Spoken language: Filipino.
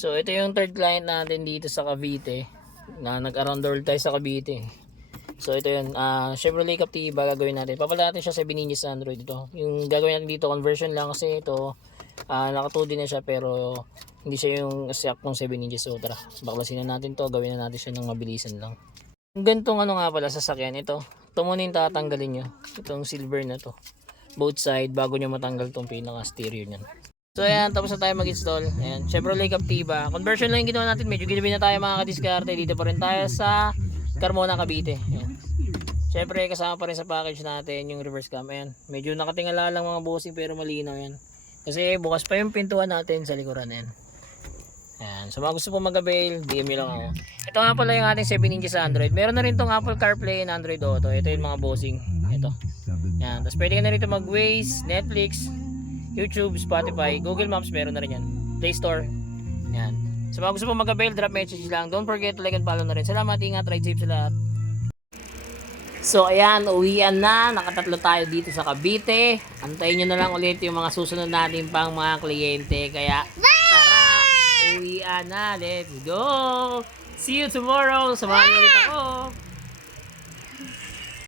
So ito yung third client natin dito sa Cavite na nag-around the world tayo sa Cavite. So ito yun, Chevrolet Captiva gagawin natin. Papala natin siya 7 inches na Android ito. Yung gagawin natin dito conversion lang kasi ito naka 2D na siya pero hindi siya yung saktong 7 inches. So tara, baklasin na natin to, gawin na natin siya ng mabilisan lang. Yung ganitong ano nga pala sasakyan ito muna yung tatanggalin nyo. Itong silver na to. Both side bago nyo matanggal tong pinaka stereo nyan. So ayan, tapos na tayo mag-install. Ayan, Chevrolet Captiva. Conversion lang yung ginawa natin. Medyo ginabi na tayo mga kadiskarte. Dito pa rin tayo sa Carmona, Cavite. Ayan. Siyempre kasama pa rin sa package natin yung reverse cam. Ayan. Medyo nakatingala lang mga bossing pero malinaw yan. Kasi bukas pa yung pintuan natin sa likuran. Ayan. Ayan. So mga gusto po mag-avail, DM nyo lang ako. Ito nga pala yung ating 7 inches sa Android. Meron na rin tong Apple CarPlay and Android Auto. Ito yung mga bossing. Ito. Ayan. Tapos pwede ka na rin ito mag-Waze, Netflix, YouTube, Spotify, Google Maps, meron na rin yan. Play Store. Ayan. So mga gusto po mag-avail, drop message lang. Don't forget to like and follow na rin. Salamat, ingat, ride safe sa lahat. So ayan, uwian na. Nakatatlo tayo dito sa Cavite. Antayin nyo na lang ulit yung mga susunod natin pang mga kliyente. Kaya tara, uwian na. Let's go! See you tomorrow. Samahan nyo ulit ako.